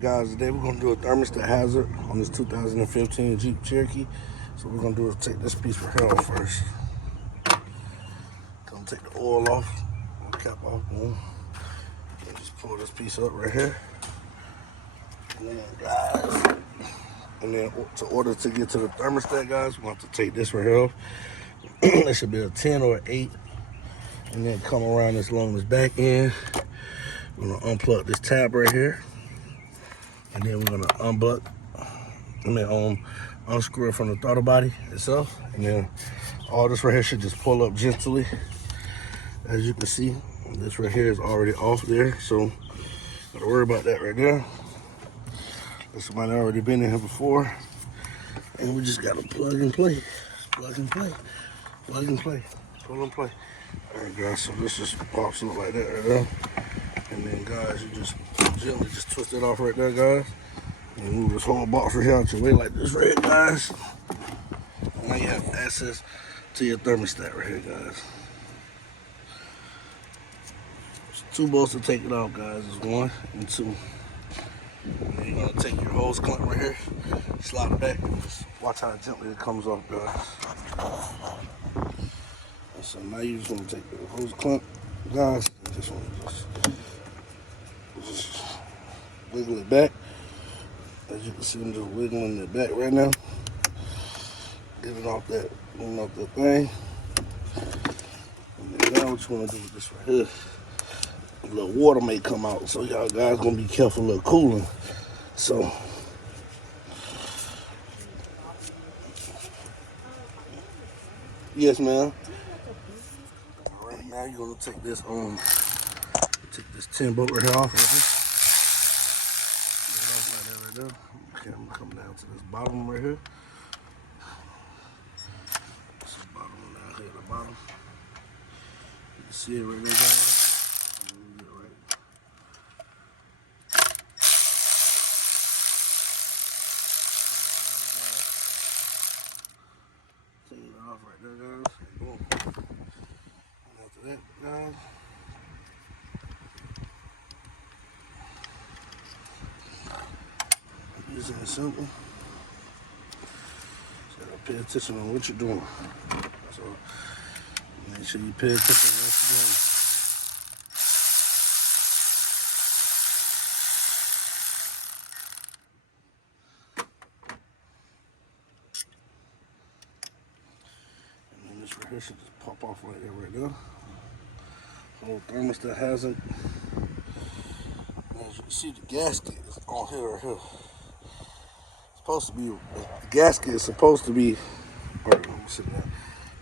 Guys, today we're gonna do a thermostat hazard on this 2015 Jeep Cherokee. So we're gonna do is take this piece right here off first. Gonna take the oil off, cap off, boom. And just pull this piece up right here. And then, guys, to order to get to the thermostat, guys, we want to take this right here off. That should be a 10 or an 8. And then come around this along this back end. We're gonna unplug this tab right here. And then we're gonna unscrew it from the throttle body itself. And then all this right here should just pull up gently. As you can see, this right here is already off there. So don't worry about that right there. Somebody already been in here before. And we just gotta plug and play. Plug and play. Plug and play. Pull and play. All right, guys, so this just pops up like that right there. And then, guys, you just gently just twist it off right there, guys. And move this whole box right here out your way like this right here, guys. And now you have access to your thermostat right here, guys. There's 2 bolts to take it off, guys. There's 1 and 2. And then you're gonna take your hose clamp right here, slide it back, and just watch how gently it comes off, guys. And so now you just wanna take the hose clamp, guys, and just wanna just wiggle it back. As you can see, I'm just wiggling it back right now. Get it off that thing. And then now what you want to do with this right here, a little water may come out. So y'all guys gonna be careful of the cooling. So yes, ma'am. Right now you're gonna take this 10 bolt right here off. Okay, I'm gonna come down to this bottom right here. This is bottom down here at the bottom. You can see it right there, guys. Take it off right there, guys. Boom. And after that, guys, easy and simple. Just gotta pay attention on what you're doing. So make sure you pay attention on what you're doing. And then this right here should just pop off right there, right there. Whole thermostat hasn't. As you can see, the gasket is on here right here. The gasket is supposed to be, let me see that.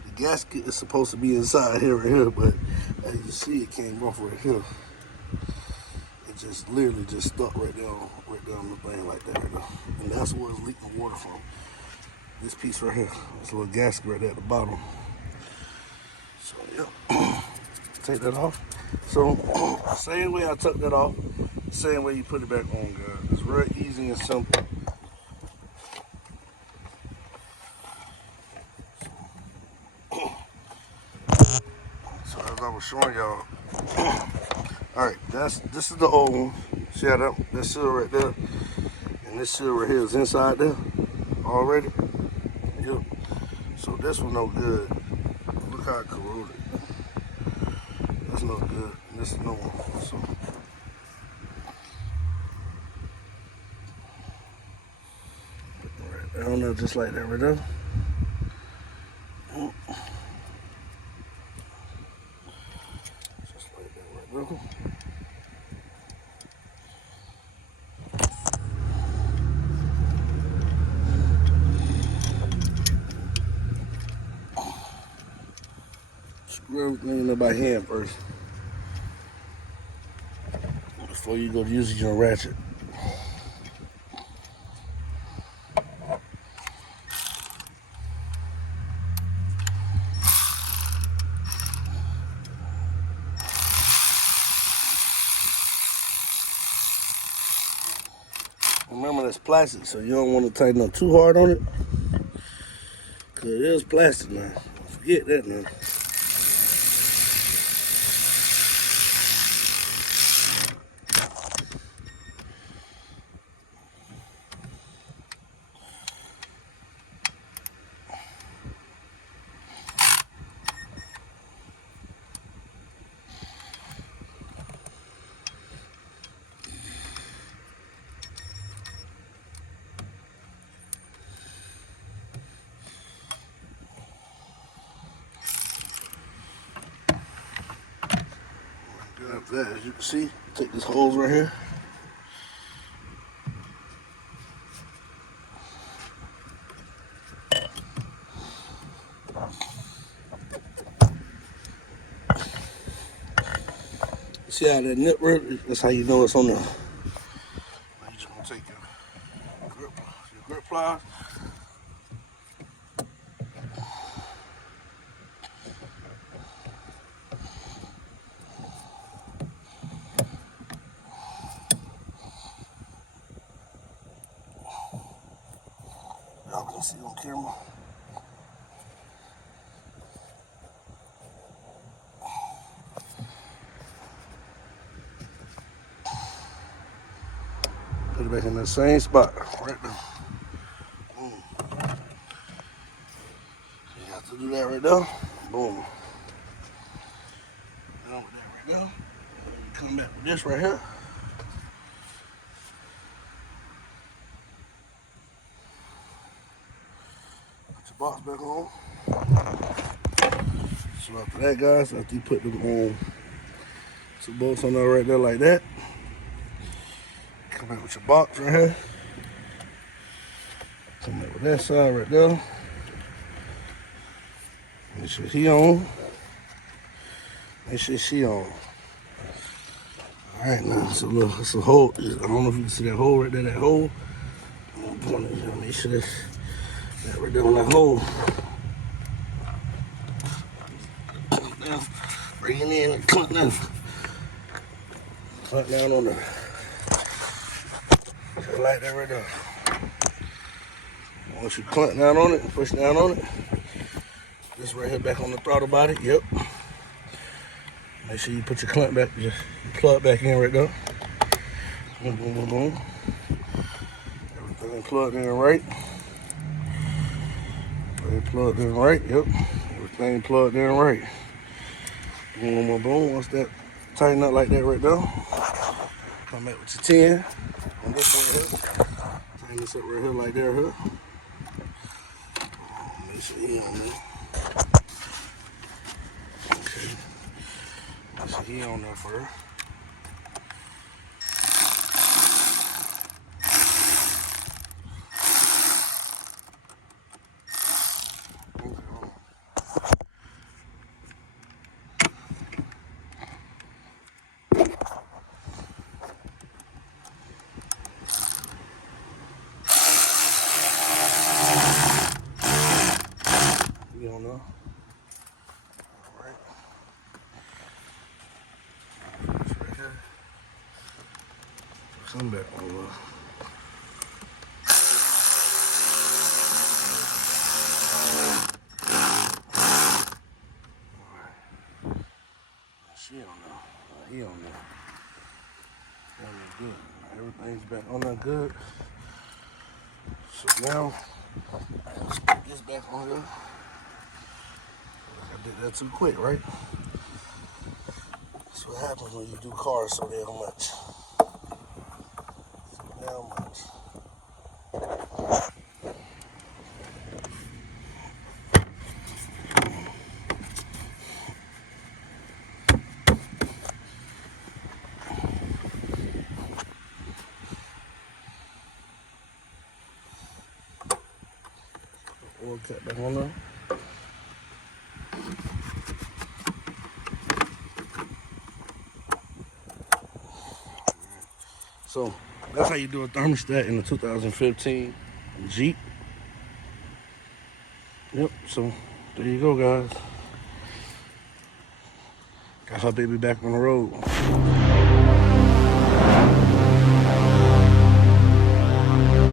The gasket is supposed to be inside here right here, but as you see, it came off right here. It just literally just stuck right down the thing like that right there. And that's where it's leaking water from. This piece right here, this little gasket right there at the bottom. So yeah, take that off. So same way I took that off, same way you put it back on, guys. It's real easy and simple. So as I was showing y'all, all right, this is the old one. See how that seal right there, and this seal right here is inside there already. Yep. So this one no good. Look how it corroded. That's no good. And this is no one. So right down there, just like that right there. Just like that right there. Screw everything in by hand first before you go to use your ratchet. Remember, that's plastic, so you don't want to tighten up too hard on it, because it is plastic now. Forget that now. that, as you can see, take this hose right here. See how that nip works? That's how you know it's on the. You just gonna take your grip pliers. Y'all can see on camera. Put it back in that same spot, right there. Boom. You have to do that right there. Boom. Done with that right there. Come back with this right here. Put your box back on. So after that, guys, after you put them on, two bolts on there right there like that. Come back with your box right here. Come back with that side right there. Make sure he on. Make sure she on. Alright, now it's a hole. I don't know if you can see that hole right there, that hole. I'm gonna point it here, make sure that right there on that hole. Now, bring it in and clamp down. Clamp down on there. Just like that right there. Once you clamp down on it, push down on it, this right here back on the throttle body, yep. Make sure you put your clamp back, your plug back in right there. Boom, boom, boom, boom. Everything plugged in right. Everything plugged in right, yep. Everything plugged in right. Boom, boom, boom, boom. Once that tighten up like that right there, come back with your 10 on this right here. Tighten this up right here like that here. Make sure he on there. Okay. Make sure he on there first. You don't know. All right. This right here. Come back on. She on there. He on there. Good. Everything's back on there good. So now, let's put this back on there. I did that too quick, right? That's what happens when you do cars so damn much. So damn much. Oil cut back on there. So that's how you do a thermostat in the 2015 Jeep. Yep, so there you go, guys. Got her baby back on the road.